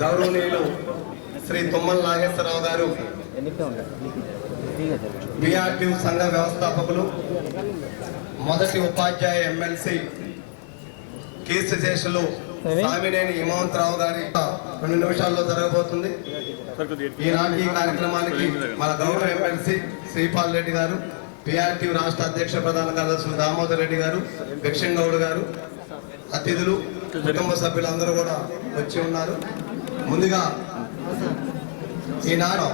గౌరవనీయులు శ్రీ తుమ్మల నాగేశ్వరరావు గారు విఆర్టీ సంఘ వ్యవస్థాపకులు, మొదటి ఉపాధ్యాయ ఎమ్మెల్సీ కీర్తిశేషులు సామినేని హిమవంతరావు గారి 2 నిమిషాల్లో జరగబోతుంది. ఈనాటి ఈ కార్యక్రమానికి మన గౌరవ ఎమ్మెల్సీ శ్రీపాల్ రెడ్డి గారు, పిఆర్టీ రాష్ట్ర అధ్యక్ష ప్రధాన కార్యదర్శులు దామోదర్ రెడ్డి గారు, భిక్షంగౌడ్ గారు, అతిథులు, కుటుంబ సభ్యులందరూ కూడా వచ్చి ఉన్నారు. ముందుగా ఈనాడు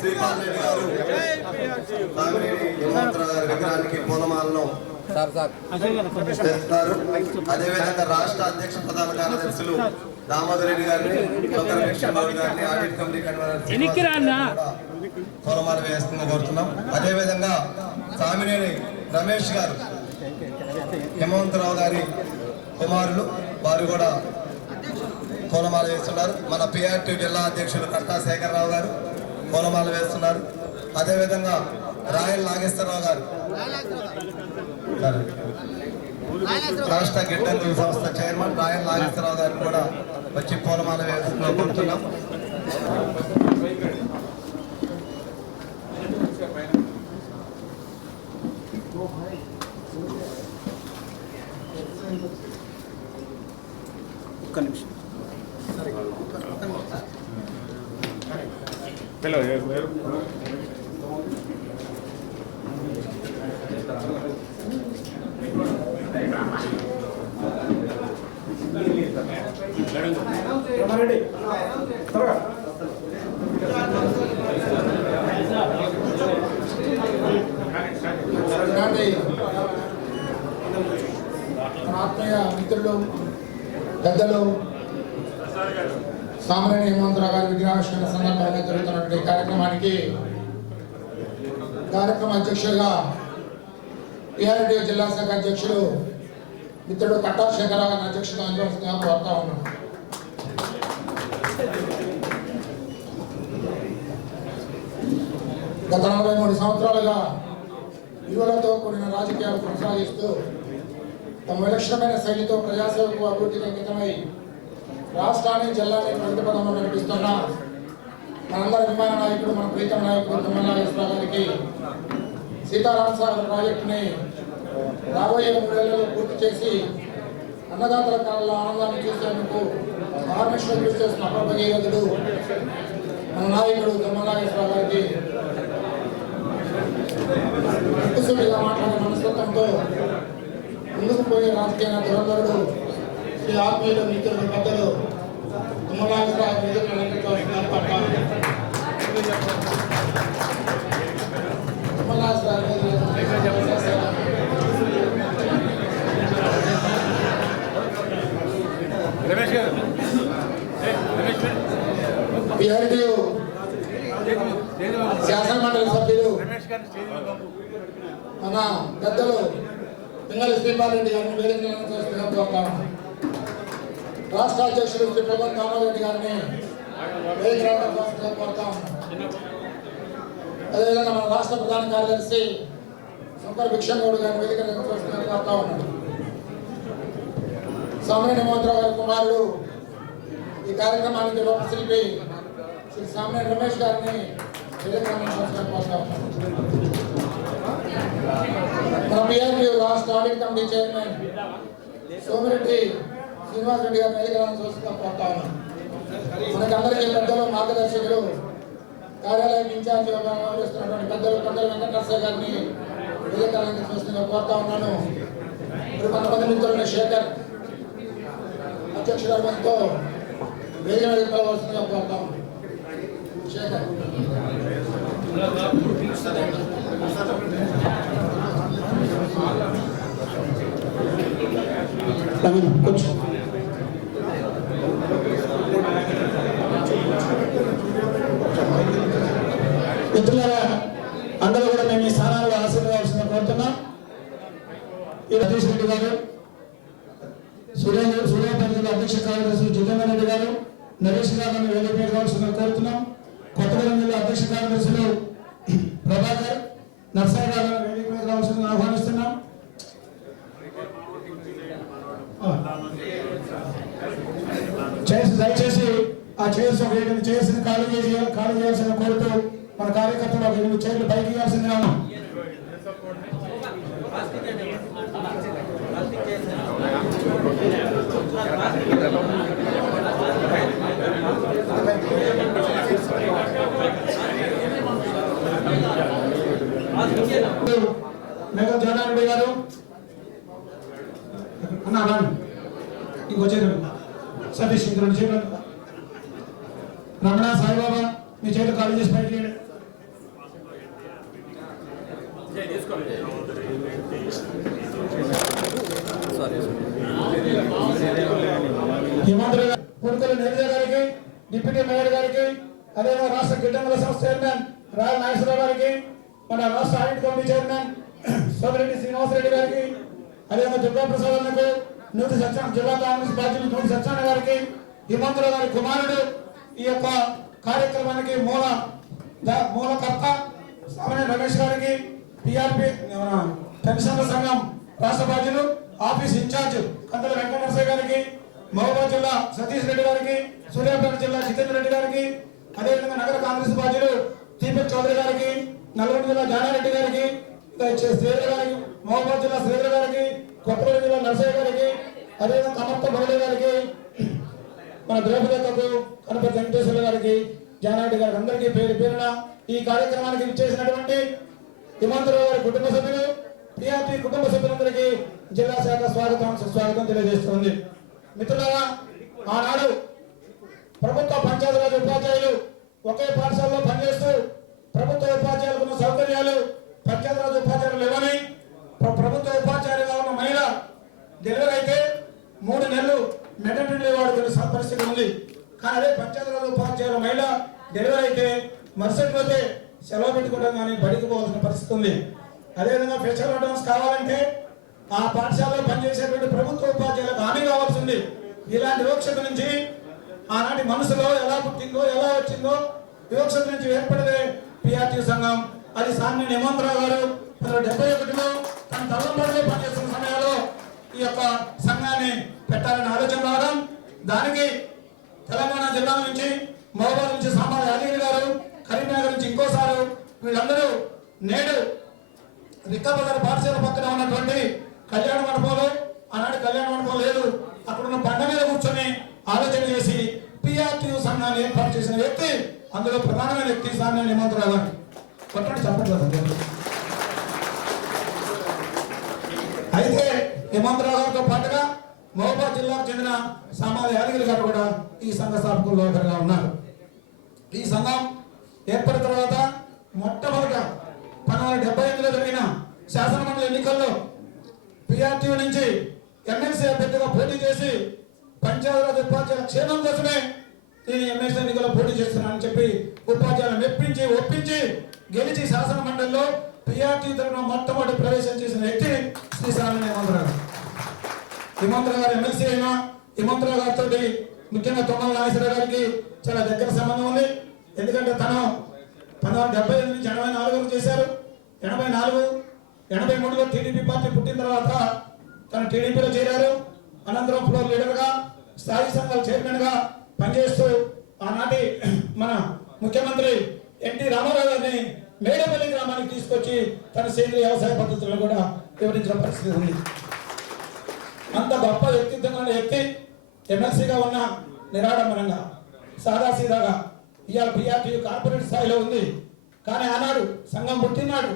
శ్రీపాల్ రెడ్డి గారు సామినేని హిమవంతరావు గారి విగ్రహానికి పూలమాలను చేస్తున్నారు. అదేవిధంగా రాష్ట్ర అధ్యక్ష ప్రధాన కార్యదర్శులు దామోదర్ రెడ్డి గారిని, చొక్కర భిక్షంగౌడ్ గారిని, ఆడిట్ కమిటీ కన్వీనర్ పూలమాల వేస్తున్నా కోరుతున్నాం. అదేవిధంగా సామినేని రమేష్ గారు హిమవంతరావు గారి కుమారులు, వారు కూడా పూలమాల వేస్తున్నారు. మన పిఆర్టీ జిల్లా అధ్యక్షులు కట్టా శేఖరరావు గారు పూలమాల వేస్తున్నారు. అదేవిధంగా రాయల్ నాగేశ్వరరావు గారు రాష్ట్ర గిడ్డంగుల సంస్థ చైర్మన్ రాయల్ నాగేశ్వరరావు గారు కూడా వచ్చి పూలమాల వేస్తున్నా కోరుతున్నాం. ఒక్క నిమిషం ఆత్మీయ మిత్రులు, పెద్దలు, సామినేని హిమవంతరావు గారి విగ్రహావిష్కరణ సందర్భంగా జరుగుతున్నటువంటి కార్యక్రమానికి కార్యక్రమ అధ్యక్షులుగా పిఆర్టీ జిల్లా శాఖ అధ్యక్షులు మిత్రుడు కట్టా శేఖరరావు గారిని అధ్యక్షత వహించవలసిందిగా కోరుతా ఉన్నాను. గత 43 సంవత్సరాలుగా విలువలతో కూడిన రాజకీయాలు కొనసాగిస్తూ తమ విలక్షణమైన శైలితో ప్రజాసేవకు అభివృద్ధికి అంకితమై రాష్ట్రాన్ని, జిల్లాని ప్రతిపదంలో నడిపిస్తున్న మనందరి విమాన నాయకుడు, మన ప్రీతం నాయకుడు తుమ్మల నాగేశ్వరరావు గారికి సీతారామ సాగర్ ప్రాజెక్టుని రాబోయే 3 ఏళ్లలో పూర్తి చేసి అన్నదాతల కళల్లో ఆనందాన్ని చూసేందుకు ఆర్మేశ్వర కృషి చేస్తున్న అపభగీరథుడు మన నాయకుడు తుమ్మల నాగేశ్వరరావు గారికి ఎక్కువగా మాట్లాడే మనస్తత్వంతో ముందుకు పోయే రాజకీయ దురంధరుడు శ్రీ ఆత్మీయులు, మిత్రులు, పెద్దలు తుమ్మల నాగేశ్వరరావు పిఆర్టీయు శాసనమండలి సభ్యులు మన పెద్దలు పింగళి శ్రీపాల్ రెడ్డి గారిని వేదికగా కోరుతాము. రాష్ట్ర అధ్యక్షుడు శ్రీ ప్రబంధ దామోదర్ రెడ్డి గారిని వేదికగా కోరుతాము. అదేవిధంగా మన రాష్ట్ర ప్రధాన కార్యదర్శి చొక్కర భిక్షంగౌడ్ గారిని వేదికగా కోరుతా ఉన్నాడు. సామినేని హిమవంతరావు గారి కుమారుడు ఈ కార్యక్రమానికి రూపశిల్పి శ్రీ సామినేని రమేష్ గారిని మన పిఆర్టీ రాష్ట్ర audit committee chairman Somireddy Srinivas Reddy గారిని వేదికలను చూసుకుంటూ పోతా ఉన్నాం. మనకి అందరికీ పెద్దలు, మార్గదర్శకులు, కార్యాలయం ఇన్ఛార్జి వ్యవహరిస్తున్నటువంటి పెద్దలు వెంకటరసయ్య గారిని వేదికలను చూసుకుంటూ కోరుతా ఉన్నాను. ఇప్పుడు కొంతమంది మిత్రులని శేఖర్ అధ్యక్షుడితో వేదిక వెళ్ళవలసిందిగా కోరుతాం. శేఖర్ కొంచెం మిత్రులారా, అందరూ కూడా మేము ఈ స్థానాల్లో ఆశీర్వదించాల్సిందిగా కోరుతున్నాం. ఈ రతీష్ రెడ్డి గారు, సూర్యాపేట జిల్లా అధ్యక్ష కార్యదర్శులు జితేందర్ రెడ్డి గారు, నరేష్ గారిని వేదికపై రావాల్సిందిగా కోరుతున్నాం. కొత్తగూడెం జిల్లా అధ్యక్ష కార్యదర్శులు ప్రభాకర్, నర్సయ్య గారిని వేదికపై రావాల్సిందిగా ఆహ్వానిస్తున్నాం. దయచేసి ఆ చైర్స్ ఒక 8 చైర్స్ ఖాళీ చేయాల్సిన కోరుతూ మన కార్యకర్తలు ఒక 8 చైర్లు పైకి ఇవ్వాల్సిందిగా. మేఘ జగన్నారెడ్డి గారు అన్నా ఇంకో చైర్ సతీష్ ఇంకో 2 చైర్లు. రమణ, సాయిబాబా మీ చేతులు ఖాళీ చేసి పైకి పుణుకల నీరజ గారికి, డిప్యూటీ మేయర్ గారికి, అదేవిధంగా రాష్ట్ర గిడ్డంగుల సంస్థ చైర్మన్ రాయల నాగేశ్వరరావు గారికి, మన రాష్ట్ర audit committee chairman Somireddy Srinivasareddy గారికి, అదేవిధంగా దుర్గాప్రసాద్ అన్నకు, నూతి సత్యనారాయణ జిల్లా కాంగ్రెస్ బాధ్యులు నూతి సత్యనారాయణ గారికి, హిమంతరావు గారి కుమారుడు ఈ యొక్క కార్యక్రమానికి మూలకర్త సామాన్య రమేష్ గారికి, పిఆర్పి పెన్షన్ల సంఘం రాష్ట్ర బాధ్యులు ఆఫీస్ ఇన్ఛార్జ్ కందల వెంకటనరసయ్య గారికి, మహబూబాబాద్ జిల్లా సతీష్ రెడ్డి గారికి, సూర్యాపేట జిల్లా జితేందర్ రెడ్డి గారికి, అదేవిధంగా నగర కాంగ్రెస్ బాధ్యులు దీపక్ చౌదరి గారికి, నల్గొండ జిల్లా జానారెడ్డి గారికి, శ్రీధర్ గారికి, మహబూబాబాద్ జిల్లా శ్రీధర్ గారికి, కొత్తగూడెం జిల్లా నరసయ్య గారికి, అదేవిధంగా కమర్త బరడే గారికి, మన ద్రౌపదక్కకు, కనపతి వెంకటేశ్వర గారికి, జానారెడ్డి గారికి అందరికీ పేరు పేరున ఈ కార్యక్రమానికి విచ్చేసినటువంటి హిమంతరావు గారి కుటుంబ సభ్యులు, టీఆర్పీ కుటుంబ సభ్యులందరికీ జిల్లా శాఖ స్వాగతం సుస్వాగతం తెలియజేస్తుంది. మిత్రులారా, ఆనాడు ప్రభుత్వ పంచాయతీరాజ్ ఉపాధ్యాయులు ఒకే పాఠశాలలో పనిచేస్తూ ప్రభుత్వ ఉపాధ్యాయులకు ఉన్న సౌకర్యాలు పంచాయతీరాజ్ ఉపాధ్యాయులు లేవని, ప్రభుత్వ ఉపాధ్యాయులుగా ఉన్న మహిళ డెలివరీ అయితే 3 నెలలు మెటర్నిటీ వాడుకునే పరిస్థితి ఉంది. కానీ అదే పంచాయతీరాజ్ ఉపాధ్యాయుల మహిళ డెలివరీ అయితే మరుసటి రోజే సెలవు పెట్టుకోవడం కానీ బడికి పోవాల్సిన పరిస్థితి ఉంది. అదేవిధంగా ఫెస్టివల్ అటెండెన్స్ కావాలంటే ఆ పాఠశాలలో పనిచేసేటువంటి ప్రభుత్వ ఉపాధ్యాయులకు హామీ కావాల్సి ఉంది. ఇలాంటి వివక్షత నుంచి ఆనాటి మనసులో ఎలా పుట్టిందో ఎలా వచ్చిందో వివక్షత నుంచి ఏర్పడదే పిఆర్టీ సంఘం. అది సామాన్య హిమంతరావు గారు 1971లో తన తల్లంబడిలో పనిచేస్తున్న సమయంలో ఈ యొక్క సంఘాన్ని పెట్టాలని ఆలోచన రావడం, దానికి తెలంగాణ జిల్లా నుంచి మహబూబాబాద్ నుంచి సామాన్య యాదగిరి గారు, కరీంనగర్ నుంచి ఇంకోసారి వీళ్ళందరూ నేడు రిక్కబజార్ పాఠశాల పక్కన ఉన్నటువంటి కళ్యాణ మండపంలో, ఆనాడు కళ్యాణ మండపం లేదు, అక్కడున్న బండ మీద కూర్చొని ఆలోచన చేసి పిఆర్టీ సంఘాన్ని ఏర్పాటు చేసిన వ్యక్తి, అందులో ప్రధానమైన వ్యక్తి సామాన్య హిమంతరావు గారు. కొట్టండి చెప్పట్లేదు. అయితే హిమంతరావు గారితో పాటుగా మహబూబాబాద్ జిల్లాకు చెందిన సామాన్య యాదగిరి గారు కూడా ఈ సంఘ స్థాపకుల్లో ఒకరుగా ఉన్నారు. ఈ సంఘం ఏర్పడిన తర్వాత మొట్టమొదట 1978లో జరిగిన శాసనమండలి ఎన్నికల్లో పిఆర్టీ నుంచి ఎమ్మెల్సీ అభ్యర్థిగా పోటీ చేసి పంచాయతీరాజ్ ఉపాధ్యాయుల క్షేమం కోసమే నేను ఎమ్మెల్సీ ఎన్నికల్లో పోటీ చేస్తున్నానని చెప్పి ఉపాధ్యాయులను మెప్పించి ఒప్పించి గెలిచి శాసన మండలిలో పిఆర్టీ తరఫున మొట్టమొదటి ప్రవేశం చేసిన వ్యక్తి శ్రీ సామాన్య హిమంతరావు గారు ఎమ్మెల్సీ అయినా హిమంతరావు గారితో ముఖ్యంగా తుమ్మల నాగేశ్వరరావు గారికి చాలా దగ్గర సంబంధం ఉంది. ఎందుకంటే తను 1975 నుంచి 84 వరకు చేశారు. 84, 83లో టీడీపీ పార్టీ పుట్టిన తర్వాత తను టీడీపీలో చేరారు. అనంతరం ఫ్లోర్ లీడర్గా, స్థాయి సంఘాల చైర్మన్గా పనిచేస్తూ ఆనాటి మన ముఖ్యమంత్రి ఎన్టీ రామారావు గారిని మేడపల్లి గ్రామానికి తీసుకొచ్చి తన సేంద్రీయ వ్యవసాయ పద్ధతులను కూడా వివరించిన పరిస్థితి ఉంది. అంత గొప్ప వ్యక్తిత్వం వ్యక్తి ఎమ్మెల్సీగా ఉన్న నిరాడంబరంగా సాదాసీదాగా ఇవాళ పిఆర్టీ కార్పొరేట్ స్థాయిలో ఉంది. కానీ ఆనాడు సంఘం పుట్టినాడు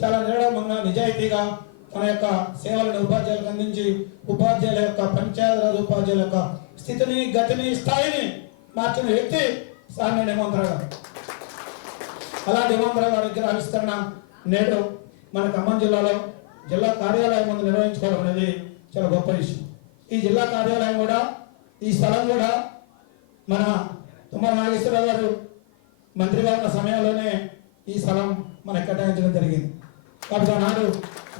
చాలా నిరాడంబరంగా నిజాయితీగా తన యొక్క సేవలను ఉపాధ్యాయులకు అందించి ఉపాధ్యాయుల యొక్క పంచాయతీరాజ్ ఉపాధ్యాయుల యొక్క స్థితిని, గతిని, స్థాయిని మార్చిన వ్యక్తి సామాన్య హిమంతరావు గారు. అలాంటి హిమంతరావు గారి దగ్గర ఆవిష్కరణ నేడు మన ఖమ్మం జిల్లాలో జిల్లా కార్యాలయం ముందు నిర్వహించుకోవడం అనేది చాలా గొప్ప విషయం. ఈ జిల్లా కార్యాలయం కూడా, ఈ స్థలం కూడా మన తుమ్మల నాగేశ్వరరావు గారు మంత్రిగా ఉన్న సమయంలోనే ఈ స్థలం మనకు కేటాయించడం జరిగింది. కాబట్టి ఆనాడు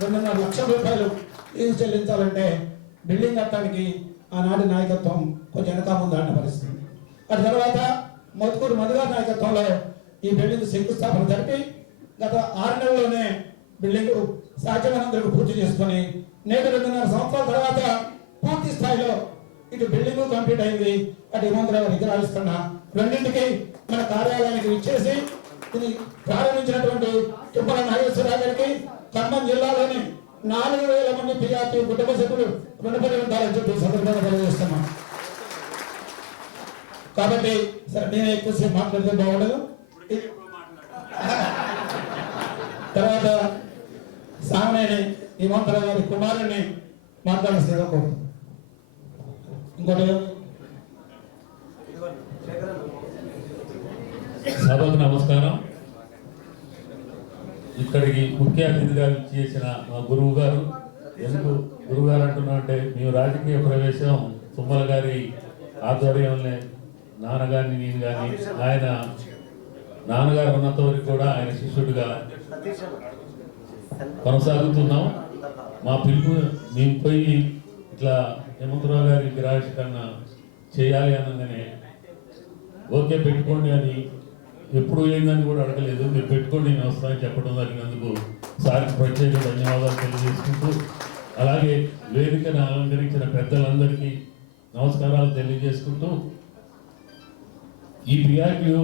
2.5 లక్షల రూపాయలు ఫీజు చెల్లించాలంటే బిల్డింగ్ కట్టడానికి ఆనాటి నాయకత్వం కొంచెం వెనక ముందాడిన పరిస్థితి. ఆ తర్వాత మొత్తుకూరు మధుగారి నాయకత్వంలో ఈ బిల్డింగ్ శంకుస్థాపన జరిపి గత 6 నెలల్లోనే బిల్డింగ్ సాధ్యమైనందుకు పూర్తి చేసుకొని నేడు 2.5 సంవత్సరాల తర్వాత పూర్తి స్థాయిలో ఇటు బిల్డింగ్ కంప్లీట్ అయింది, అటు హిమంతరావు విగ్రహావిస్తున్న రెండింటికి మన కార్యాలయానికి ఇచ్చేసి ఇది ప్రారంభించినటువంటి తుమ్మల నాగేశ్వరరావు గారికి ఖమ్మం జిల్లాలోని 4,000 మంది పిఆర్టీ కుటుంబ సభ్యులు రుణపడి ఉంటారని చెప్పి సందర్భంగా తెలియజేస్తున్నాం. కాబట్టి సరే నేను ఎక్కువసేపు మాట్లాడితే బాగుండదు. తర్వాత సామనేని హిమంతరావు గారి కుమారుని మాట్లాడాల్సిందిగా కోరుతున్నాను. ఇంకోటి సభకు నమస్కారం. ఇక్కడికి ముఖ్య అతిథిగా చేసిన మా గురువు గారు, ఎందుకు గురువు గారు అంటున్నా అంటే మేము రాజకీయ ప్రవేశం తుమ్మల గారి ఆధ్వర్యంలో నాన్నగారిని నేను కానీ ఆయన నాన్నగారు ఉన్నంత వరకు కూడా ఆయన శిష్యుడిగా కొనసాగుతున్నాం. మా పిలుపు మేము పోయి ఇట్లా హిమంతరావు గారి విగ్రహావిష్కరణ చేయాలి అనగానే ఓకే పెట్టుకోండి అని, ఎప్పుడు ఏందని కూడా అడగలేదు, మీరు పెట్టుకోండి నేను వస్తానని చెప్పడం జరిగినందుకు సార్కి ప్రత్యేక ధన్యవాదాలు తెలియజేసుకుంటూ, అలాగే వేదికను అలంకరించిన పెద్దలందరికీ నమస్కారాలు తెలియజేసుకుంటూ, ఈ పిఆర్టీయు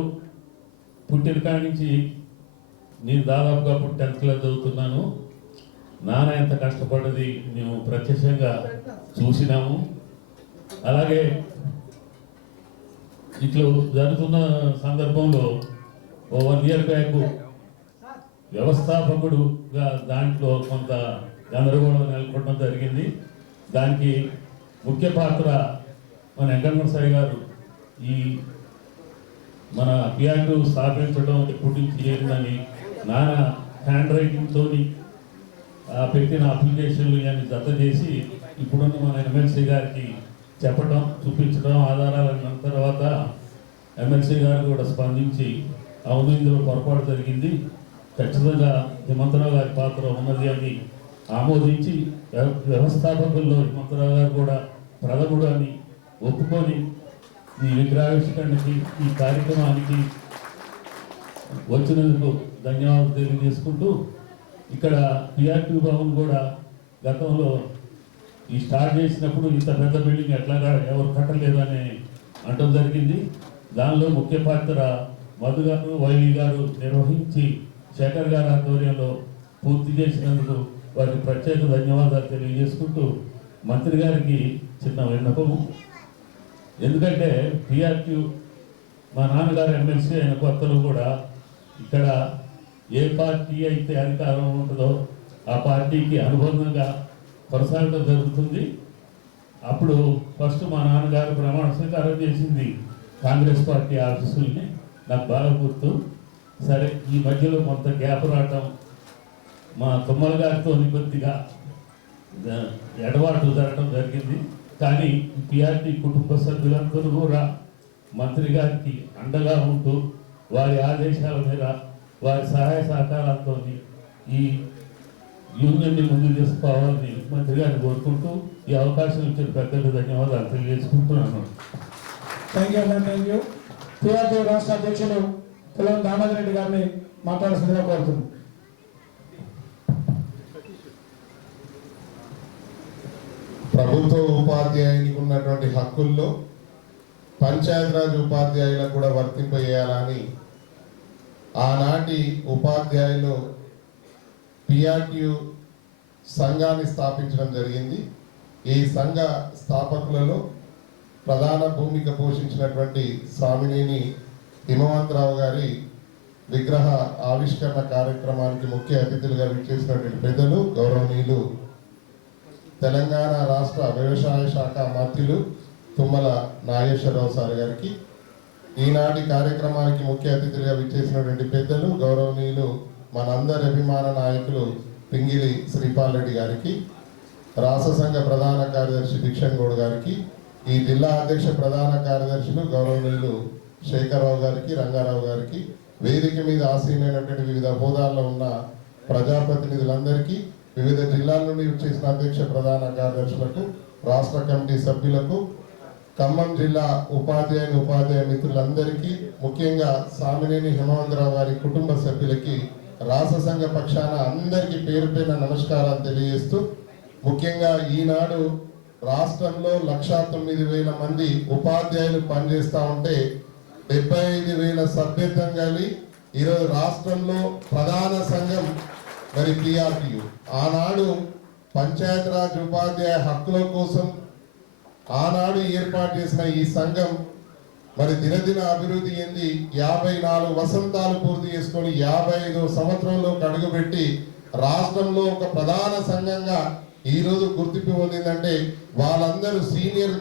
పుట్టిన కాడి నుంచి నేను దాదాపుగా ఇప్పుడు 10th క్లాస్ చదువుతున్నాను. నాన్న ఎంత కష్టపడ్డది మేము ప్రత్యక్షంగా చూసినాము. అలాగే ఇట్లా జరుగుతున్న సందర్భంలో 1 year బ్యాక్ వ్యవస్థాపకుడుగా దాంట్లో కొంత గందరగోళం నెలకొనడం జరిగింది. దానికి ముఖ్య పాత్ర మన వెంకటరమణ గారు ఈ మన పిఆర్టీ స్థాపించడం ఎప్పటి నుంచి ఏందని నాన్న హ్యాండ్ రైటింగ్తో పెట్టిన అప్లికేషన్లు ఇవన్నీ జత చేసి ఇప్పుడున్న మన ఎమ్మెల్సీ గారికి చెప్పడం, చూపించడం, ఆధారాలు అన్న తర్వాత ఎమ్మెల్సీ గారు కూడా స్పందించి అవును ఇందులో పొరపాటు జరిగింది, ఖచ్చితంగా హిమంతరావు గారి పాత్ర ఉన్నది అని ఆమోదించి వ్యవస్థాపకుల్లో హిమంతరావు గారు కూడా ప్రథముడు అని ఒప్పుకొని ఈ విగ్రహావిష్కరణకి ఈ కార్యక్రమానికి వచ్చినందుకు ధన్యవాదాలు తెలియజేసుకుంటూ, ఇక్కడ పిఆర్టీ భవన్ కూడా గతంలో ఈ స్టార్ట్ చేసినప్పుడు ఇంత పెద్ద బిల్డింగ్ ఎట్లాగా ఎవరు కట్టలేదని అంటం జరిగింది. దానిలో ముఖ్య పాత్ర మధు గారు, వైవి గారు నిర్వహించి శేఖర్ గారి ఆధ్వర్యంలో పూర్తి చేసినందుకు వారికి ప్రత్యేక ధన్యవాదాలు తెలియజేసుకుంటూ, మంత్రి గారికి చిన్న విన్నపము. ఎందుకంటే పిఆర్టీ మా నాన్నగారు ఎమ్మెల్సీ అయిన కొత్తలో కూడా ఇక్కడ ఏ పార్టీ అయితే అధికారం ఉంటుందో ఆ పార్టీకి అనుబంధంగా కొనసాగడం జరుగుతుంది. అప్పుడు ఫస్ట్ మా నాన్నగారు ప్రమాణ స్వీకారం చేసింది కాంగ్రెస్ పార్టీ ఆఫీసుల్ని, నాకు బాగా గుర్తు. సరే ఈ మధ్యలో కొంత గ్యాప్ రావటం మా తుమ్మల గారితో కొద్దిగా ఎడబాటు జరగడం జరిగింది. కానీ పిఆర్టీ కుటుంబ సభ్యులందరూ కూడా మంత్రి గారికి అండగా ఉంటూ వారి ఆదేశాల మీద వారి సహాయ సహకారాలతో ఈ యూనియన్ని ముందుకు తీసుకోవాలని మంత్రి గారిని కోరుకుంటూ ఈ అవకాశం ఇచ్చిన పెద్దలకు ధన్యవాదాలు తెలియజేసుకుంటున్నాను. Thank you. పిఆర్టీ రాష్ట్ర అధ్యక్షులు కులం దామోదర్ రెడ్డి గారిని మాట్లాడాల్సిందిగా కోరుతున్నాను. ప్రభుత్వ ఉపాధ్యాయునికి ఉన్నటువంటి హక్కుల్లో పంచాయతీరాజ్ ఉపాధ్యాయులకు కూడా వర్తింపజేయాలని ఆనాటి ఉపాధ్యాయులు పిఆర్టీయు సంఘాన్ని స్థాపించడం జరిగింది. ఈ సంఘ స్థాపకులలో ప్రధాన భూమిక పోషించినటువంటి స్వామినేని హిమవంతరావు గారి విగ్రహ ఆవిష్కరణ కార్యక్రమానికి ముఖ్య అతిథులుగా విచ్చేసినటువంటి పెద్దలు గౌరవనీయులు తెలంగాణ రాష్ట్ర వ్యవసాయ శాఖ మంత్రులు తుమ్మల నాగేశ్వరరావు సార్ గారికి, ఈనాటి కార్యక్రమానికి ముఖ్య అతిథులుగా విచ్చేసినటువంటి పెద్దలు గౌరవనీయులు మనందరి అభిమాన నాయకులు పింగిలి శ్రీపాల్ రెడ్డి గారికి, రాష్ట్ర సంఘ ప్రధాన కార్యదర్శి భిక్షన్ గౌడ్ గారికి, ఈ జిల్లా అధ్యక్ష ప్రధాన కార్యదర్శులు గౌరవనీయులు శేఖర్రావు గారికి, రంగారావు గారికి, వేదిక మీద ఆసీనమైనటువంటి వివిధ హోదాల్లో ఉన్న ప్రజాప్రతినిధులందరికీ, వివిధ జిల్లాల నుండి వచ్చేసిన అధ్యక్ష ప్రధాన కార్యదర్శులకు, రాష్ట్ర కమిటీ సభ్యులకు, ఖమ్మం జిల్లా ఉపాధ్యాయ మిత్రులందరికీ, ముఖ్యంగా సామినేని హేమవంతరావు గారి కుటుంబ సభ్యులకి, రాష్ట్ర సంఘ పక్షాన అందరికీ పేరు పేరున నమస్కారాలు తెలియజేస్తూ, ముఖ్యంగా ఈనాడు రాష్ట్రంలో 1,09,000 మంది ఉపాధ్యాయులు పనిచేస్తూ ఉంటే 75,000 సభ్యత్వం కలిగి ఈరోజు రాష్ట్రంలో ప్రధాన సంఘం మరి పిఆర్టీయు. ఆనాడు పంచాయతీరాజ్ ఉపాధ్యాయ హక్కుల కోసం ఆనాడు ఏర్పాటు చేసిన ఈ సంఘం మరి దినదిన అభివృద్ధి చెంది 54 వసంతాలు పూర్తి చేసుకొని 55వ సంవత్సరంలో అడుగుపెట్టి రాష్ట్రంలో ఒక ప్రధాన సంఘంగా ఈరోజు గుర్తింపు పొందిందంటే వాళ్ళందరూ సీనియర్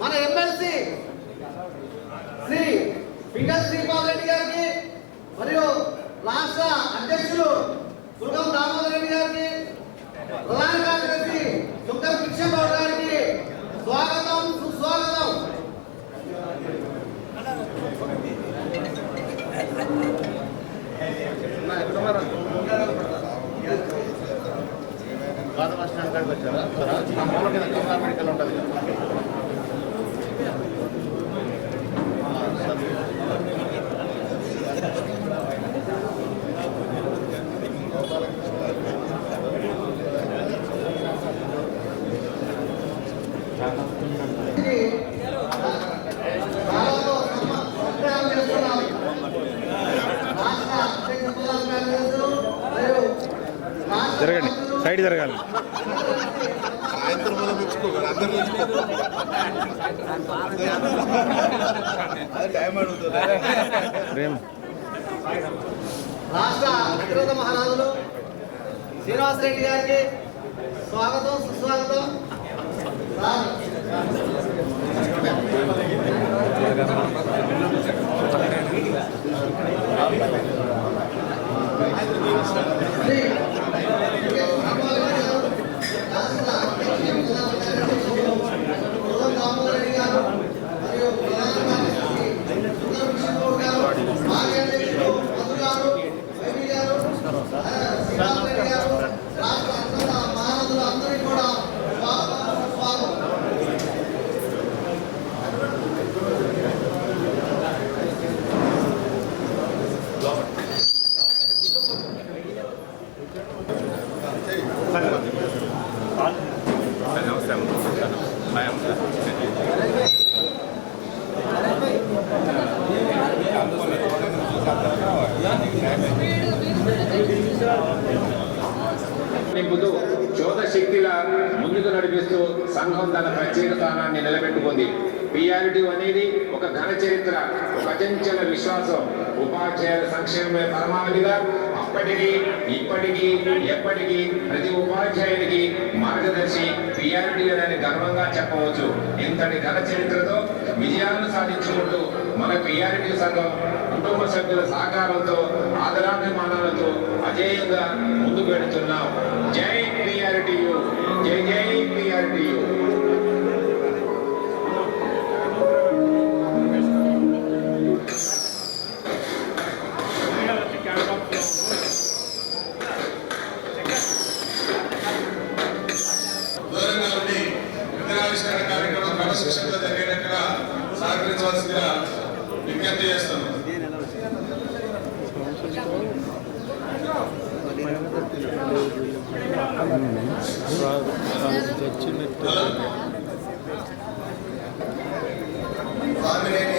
మన ఎమ్మెల్సీ శ్రీ పింగళి శ్రీపాల్ రెడ్డి గారికి మరియు రాష్ట్ర అధ్యక్షులు దుర్గం దామోదర్ రెడ్డి గారికి, ప్రధాన కార్యదర్శి చుక్కల కిషన్ గారికి స్వాగతం, సుస్వాగతం. పాత బస్ స్టాండ్ కాడికి వచ్చారా? కమలా మెడికల్ ఉంటుంది కదా. జరగండి, సైడ్ జరగాలి. రాష్ట్ర ప్రతిరోధ మహారాజులు శ్రీనివాస్ రెడ్డి గారికి స్వాగతం, సుస్వాగతం. నింపుతూ చోద శక్తిలా ముందుకు నడిపిస్తూ సంఘం తన ప్రత్యేక స్థానాన్ని నిలబెట్టుకుంది. పిఆర్టీ అనేది ఒక ఘన చరిత్ర, ఒక అచంచల విశ్వాసం. ఉపాధ్యాయుల సంక్షేమమే పరమావధిగా అప్పటికి ఇప్పటికీ ఎప్పటికీ ప్రతి ఉపాధ్యాయునికి మార్గదర్శి పిఆర్టీ అని గర్వంగా చెప్పవచ్చు. ఇంతటి ఘన చరిత్రతో విజయాలను సాధించుకుంటూ మన పిఆర్టీ సంఘం కుటుంబ సభ్యుల సహకారంతో ఆదరాభిమానాలతో అజేయంగా ముందుకు వెళుతున్నాం. జై పిఆర్టీయు, జై జై పిఆర్టీయు. సామినేని